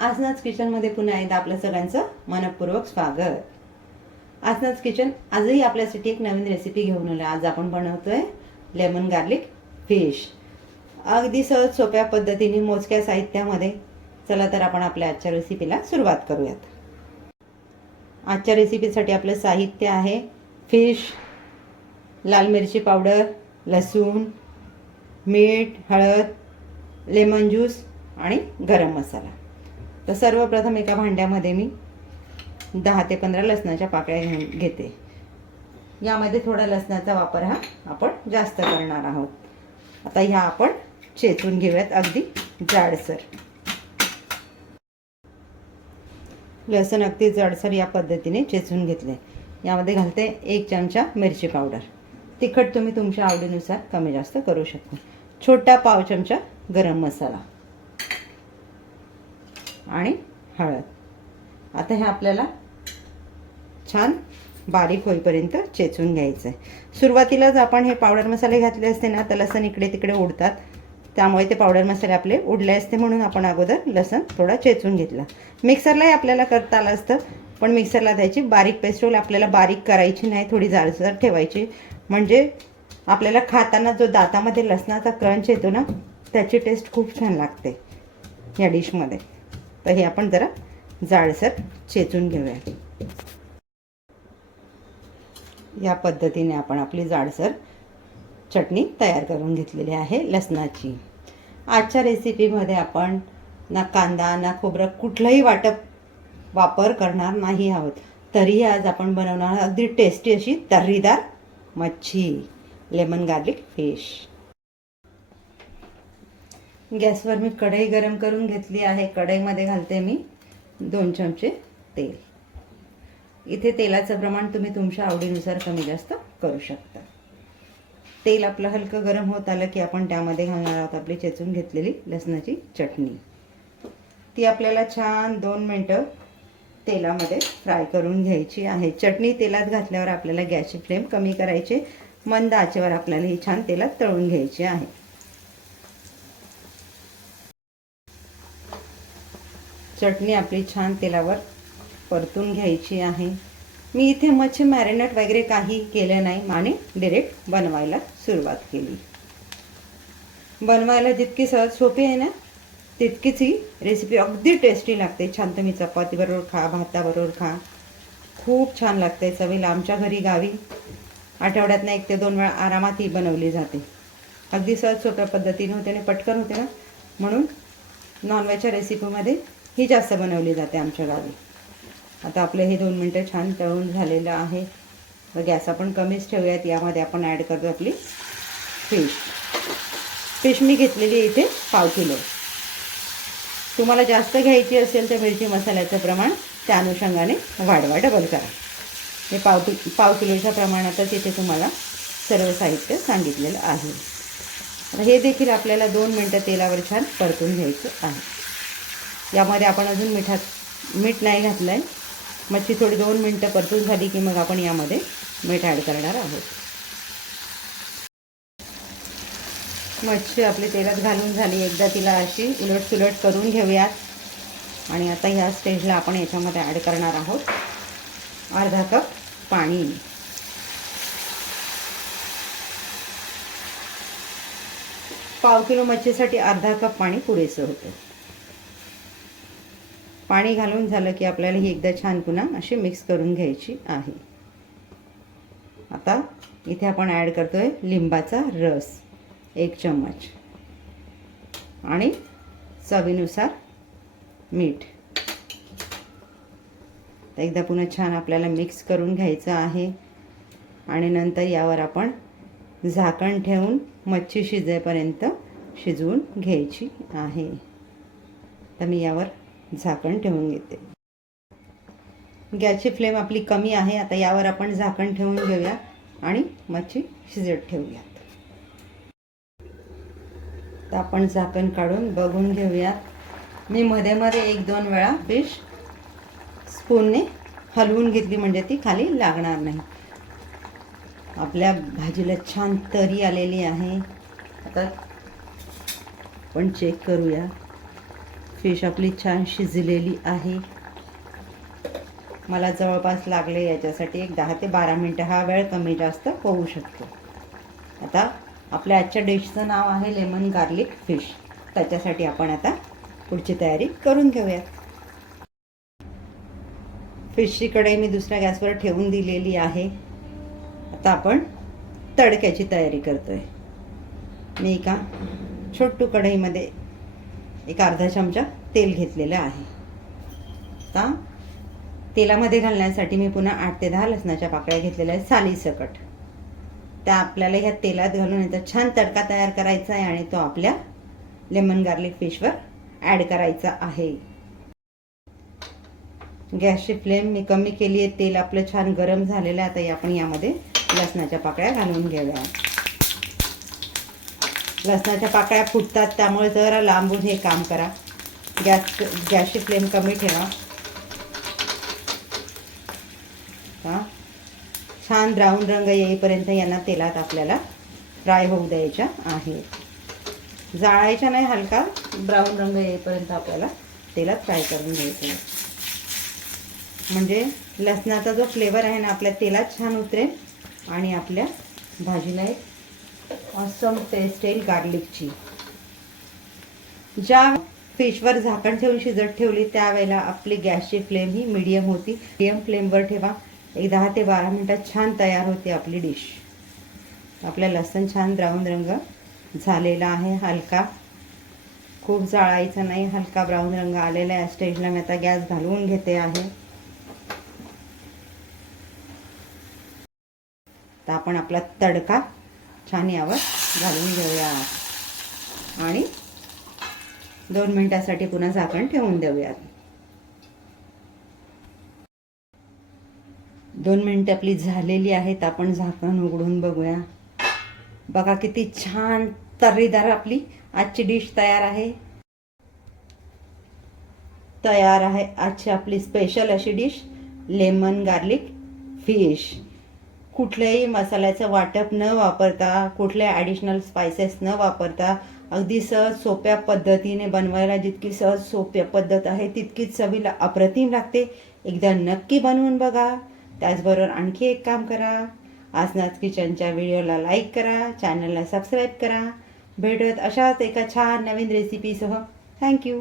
आसनाच किचनमध्ये पुन्हा एकदा आपल्या सगळ्यांचं मनपूर्वक स्वागत. आसनाच किचन आजही आपल्यासाठी एक नवीन रेसिपी घेऊन आले. आज आपण बनवतोय लेमन गार्लिक फिश. अगदी सहज सोप्या पद्धतीने मोजक्या साहित्यामध्ये. चला तर आपण आपल्या आजच्या रेसिपीला सुरुवात करूयात. आजच्या रेसिपीसाठी आपलं साहित्य आहे फिश, लाल मिरची पावडर, लसूण, मीठ, हळद, लेमन ज्यूस आणि गरम मसाला. तर सर्वप्रथम एका भांड्यामध्ये मी 10 ते 15 लसणाच्या पाकळ्या घेते. यामध्ये थोडा लसणाचा वापर हा आपण जास्त करणार आहोत. आता ह्या आपण चेचून घेऊयात अगदी जाडसर. लसूण अगदी जाडसर या पद्धतीने चेचून घेतले. यामध्ये घालते 1 चमचा मिरची पावडर. तिखट तुम्ही तुमच्या आवडीनुसार कमी जास्त करू शकता. छोटा पाव चमचा गरम मसाला आणि हळद. आता हे आपल्याला छान बारीक होईपर्यंत चेचून घ्यायचं आहे. सुरुवातीलाच आपण हे पावडर मसाले घातले असते ना तर लसण इकडे तिकडे उडतात, त्यामुळे ते पावडर मसाले आपले उडले असते, म्हणून आपण अगोदर लसण थोडा चेचून घेतला. मिक्सरलाही आपल्याला करता आलं असतं, पण मिक्सरला त्याची बारीक पेस्ट होईल. आपल्याला बारीक करायची नाही, थोडी जाडसर ठेवायची, म्हणजे आपल्याला खाताना जो दातामध्ये लसणाचा क्रंच येतो ना त्याची टेस्ट खूप छान लागते या डिशमध्ये. तर हे आपण जरा जाडसर चेचून घेऊया. या पद्धतीने आपण आपली जाडसर चटणी तयार करून घेतलेली आहे लसणाची. आजच्या रेसिपीमध्ये आपण ना कांदा ना खोबरं कुठलंही वापर करणार नाही आहोत. तरीही आज आपण बनवणार अगदी टेस्टी अशी तर्रीदार मच्छी, लेमन गार्लिक फिश. गॅसवर मी कढई गरम करून घेतली आहे. कढईमध्ये घालते मी 2 चमचे तेल. इथे तेलाचं प्रमाण तुम्ही तुमच्या आवडीनुसार कमी जास्त करू शकता. तेल आपलं हलकं गरम होत आलं की आपण त्यामध्ये घालणार आहोत आपली चेचून घेतलेली लसणाची चटणी. ती आपल्याला छान 2 मिनटं तेलामध्ये फ्राय करून घ्यायची आहे. चटणी तेलात घातल्यावर आपल्याला गॅसची फ्लेम कमी करायची, मंद आचेवर आपल्याला ही छान तेलात तळून घ्यायची आहे. चटणी आपली छान तेलावर परतून घ्यायची आहे. मी इथे मच्छी मॅरिनेट वगैरे काही केलं नाही आणि डायरेक्ट बनवायला सुरुवात केली. बनवायला जितकी सहज सोपी आहे ना तितकीच ही रेसिपी अगदी टेस्टी लागते. छान तुम्ही चपातीबरोबर खा, भाताबरोबर खा, खूप छान लागते चवीला. आमच्या घरी गावी आठवड्यातनं 1 ते 2 वेळा आरामात ही बनवली जाते. अगदी सहज सोप्या पद्धतीने होते आणि पटकन होते ना, म्हणून नॉनव्हेजच्या रेसिपीमध्ये ही जास्त बनवली जाते आमच्या गावी. आता आपले हे 2 मिनटं छान तळून झालेलं आहे. गॅस आपण कमीच ठेवूयात. यामध्ये आपण ॲड करतो आपली फिश. फिश मी घेतलेली आहे इथे पाव किलो. तुम्हाला जास्त घ्यायची असेल तर मिरची मसाल्याचं प्रमाण त्या अनुषंगाने वाढवा, डबल करा. हे पाव किलोच्या प्रमाणातच इथे तुम्हाला सर्व साहित्य सांगितलेलं आहे. आता हे देखील आपल्याला 2 मिनटं तेलावर छान परतून घ्यायचं आहे. यामध्ये आपण अजून मीठ नाही घातलं आहे. मच्छी थोडी 2 मिनटं परतून झाली की मग आपण यामध्ये मीठ ॲड करणार आहोत. मच्छी आपली तेलात घालून झाली. एकदा तिला अशी उलटसुलट करून घेऊयात. आणि आता ह्या स्टेजला आपण याच्यामध्ये ॲड करणार आहोत अर्धा कप पाणी. पाव किलो मच्छीसाठी अर्धा कप पाणी पुरेसं होतं. पाणी घालून झालं की आपल्याला ही एकदा छान पुन्हा अशी मिक्स करून घ्यायची आहे. आता इथे आपण ॲड करतोय लिंबाचा रस 1 चम्मच आणि चवीनुसार मीठ. एकदा पुन्हा छान आपल्याला मिक्स करून घ्यायचं आहे. आणि नंतर यावर आपण झाकण ठेवून मच्छी शिजेपर्यंत शिजवून घ्यायची आहे. तर मी यावर झाकण ठेवून घेते. गॅसची फ्लेम आपली कमी आहे. आता यावर आपण झाकण ठेवून घेऊया आणि मच्छी शिजत ठेवूयात. तर आपण झाकण काढून बघून घेऊयात. मी मध्ये मध्ये 1-2 वेळा फिश स्पूनने हलवून घेतली, म्हणजे ती खाली लागणार नाही. आपल्या भाजीला छान तरी आलेली आहे. आता आपण चेक करूया. फिश आपली छान शिजलेली आहे. मला जवळपास लागले याच्यासाठी एक 10 ते 12 मिनटं. हा वेळ कमी जास्त होऊ शकतो. आता आपल्या आजच्या डिशचं नाव आहे लेमन गार्लिक फिश. त्याच्यासाठी आपण आता पुढची तयारी करून घेऊयात. फिशची कढई मी दुसऱ्या गॅसवर ठेवून दिलेली आहे. आता आपण तडक्याची तयारी करतोय. मी एका छोटू कढईमध्ये एक अर्धा चमचा तेल घेतलेलं आहे. आता तेलामध्ये घालण्यासाठी मी पुन्हा 8 ते 10 लसणाच्या पाकळ्या घेतलेल्या आहेत सालीसकट. त्या आपल्याला ह्या तेलात घालून याचा छान तडका तयार करायचा आहे आणि तो आपल्या लेमन गार्लिक फिशवर ॲड करायचा आहे. गॅसची फ्लेम मी कमी केली आहे. तेल आपलं छान गरम झालेलं आहे. आता आपण यामध्ये लसणाच्या पाकळ्या घालून घेऊया. लसणाच्या पाकळ्या फुटतात, त्यामुळे जरा लांबून हे काम करा. गॅसची फ्लेम कमी ठेवा. छान ब्राऊन रंग येईपर्यंत यांना तेलात आपल्याला फ्राय होऊ द्यायच्या आहेत. जाळायच्या नाही, हलका ब्राऊन रंग येईपर्यंत आपल्याला तेलात फ्राय करून घ्यायचं आहे. म्हणजे लसणाचा जो फ्लेवर आहे ना आपल्या तेलात छान उतरेल आणि आपल्या भाजीला एक ऑसम टेस्ट येईल गार्लिकची. ज्या फिशवर झाकण ठेवून शिजत ठेवली त्यावेळेला आपली गॅसची फ्लेम ही मीडियम होती. मीडियम फ्लेमवर ठेवा. एक 10 ते 12 मिनटात छान तयार होते आपली डिश. आपल्या लसूण छान ब्राऊन रंग झालेला आहे. हलका, खूप जाळायचं नाही, हलका ब्राऊन रंग आलेला आहे. स्टेजला मी आता गॅस घालवून घेते आहे. तर आपण आपला तडका छान यावर घालून घेऊया आणि 2 मिनिटासाठी पुन्हा झाकण ठेवून देऊयात. 2 मिनिटं आपली झालेली आहेत. आपण झाकण उघडून बघूया. बघा किती छान तर्रीदार आपली आजची डिश तयार आहे. आजची आपली स्पेशल अशी डिश लेमन गार्लिक फिश. कुठल्याही मसाल्याचं वाटप न वापरता, कुठले ॲडिशनल स्पायसेस न वापरता अगदी सहज सोप्या पद्धतीने बनवायला जितकी सहज सोप्या पद्धत आहे तितकीच चवीला अप्रतिम लागते. एकदा नक्की बनवून बघा. त्याचबरोबर आणखी एक काम करा, आसनाज किचनच्या व्हिडिओला लाईक करा, चॅनलला सबस्क्राईब करा. भेटूयात अशाच एका छान नवीन रेसिपीसह. थँक्यू.